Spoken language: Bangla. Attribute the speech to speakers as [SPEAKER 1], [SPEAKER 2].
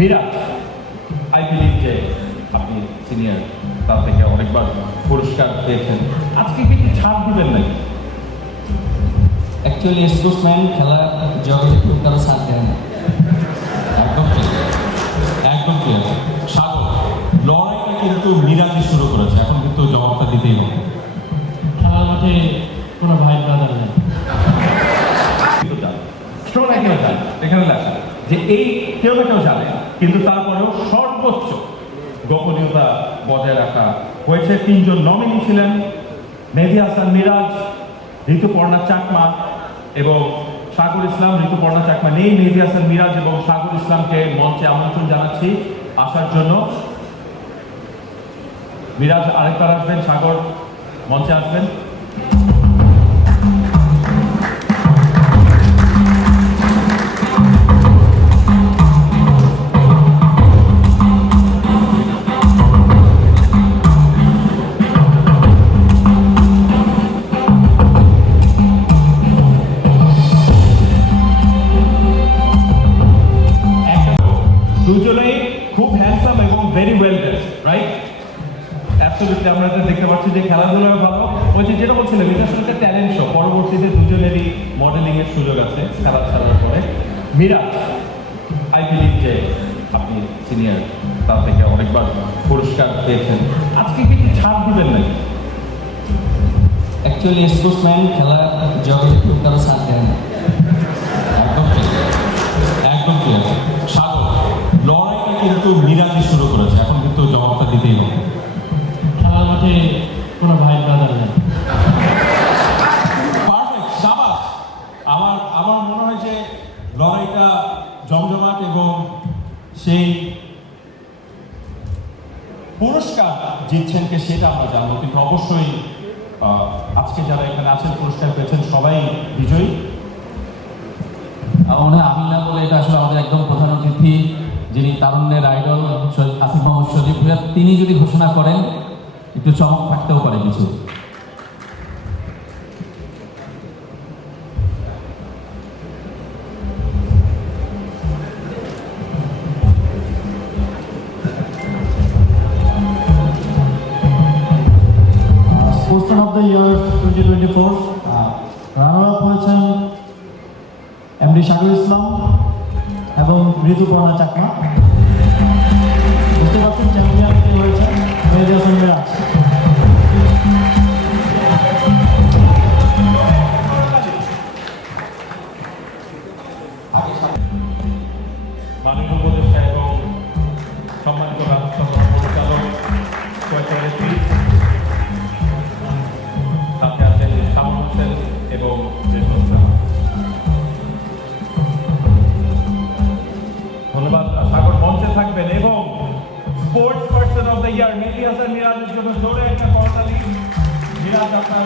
[SPEAKER 1] মিরাজ আই বিলিভ যে আপনি সিনিয়র তার থেকে অনেকবার পুরস্কার পেয়েছেন। আজকে কি ছাড় দিবেন নাকি?
[SPEAKER 2] অ্যাকচুয়ালি স্পোর্টসম্যান খেলা জগতে খুব কারও সাথ দেয় না।
[SPEAKER 1] একদম একদম সাগর লড়াইটা কিন্তু মিরাজই শুরু করেছে। এখন কিন্তু জবাবটা দিতেই হবে।
[SPEAKER 3] খেলার মাঠে কোনো ভাই ব্রাদার নেই।
[SPEAKER 1] এখানে লেখা। যে এই কেউ না কেউ জানে। কিন্তু তারপরেও সর্বোচ্চ গোপনীয়তা বজায় রাখা হয়েছে। তিনজন নমিনি ছিলেন, মেহেদি হাসান, মিরাজ, ঋতুপর্ণা চাকমা এবং সাগর ইসলাম। ঋতুপর্ণা চাকমা নেই, মেহেদি হাসান, মিরাজ এবং সাগর ইসলামকে মঞ্চে আমন্ত্রণ জানাচ্ছি আসার জন্য। মিরাজ আরেকবার আসবেন, সাগর মঞ্চে আসবেন। দুজনেই খুব হ্যান্ডসাম এবং very well dress right absolutely আমরা এটা দেখতে পাচ্ছি যে খেলাধুলায় ভালো। ওই যেটা বলছিলাম, এটা আসলে একটা ট্যালেন্ট শো পরবর্তীতে দুজনেরই মডেলিং এর সুযোগ আছে খেলা খেলার পরে। মিরাজ আই বিলিভ যে আপনি সিনিয়র তার থেকে অনেকবার পুরস্কার পেয়েছেন। আজকে কি একটু ছাড় দিবেন নাকি?
[SPEAKER 2] অ্যাকচুয়ালি স্পোর্টসম্যান খেলা, জগতে খুব
[SPEAKER 3] কারও মাঠে কোনো ভাই ব্রাদার নেই।
[SPEAKER 1] আমার আমার মনে হয় যে লড়াইটা জমজমাট এবং সেই পুরস্কার জিতছেন কে সেটা আমরা জানব। কিন্তু অবশ্যই আহ, আজকে যারা এখানে আছেন পুরস্কার পেয়েছেন সবাই বিজয়ী।
[SPEAKER 2] আমার মনে হয় আমি না বলে এটা আসলে আমাদের একদম প্রধান অতিথি যিনি তারুণ্যের আইডল আসিফ মোহাম্মদ শরীফ তিনি যদি ঘোষণা করেন একটু চমক থাকতেও পারে কিছু।
[SPEAKER 3] এমডি ইসলাম এবং ঋতুপর্ণা চাকমা। বুঝতে পারছেন চ্যাম্পিয়ন কে হয়েছেন মেহেদি হাসান মিরাজ।
[SPEAKER 1] মাননীয় উপদেষ্টা এবং সম্মানিত ব্যবস্থাপনা পরিচালক প্লিজ সাথে আছেন শামুল হোসেন এবং ধন্যবাদ, সাগর মঞ্চে থাকবেন এবং sports person of the year Mehedi Hasan মিরাজের জন্য জোরে একটা করতালি। মিরাজ আপনার